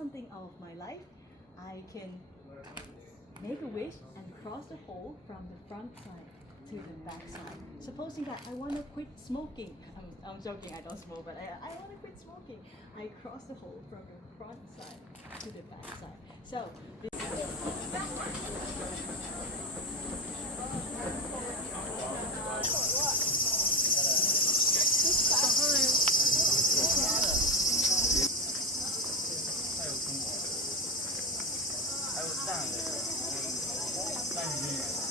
something out of my life, I can make a wish and cross the hole from the front side to the back side. Supposing that I want to quit smoking. I'm joking, I don't smoke, but I want to quit smoking. I cross the hole from the front side to the back side. So,还有蛋的，30斤。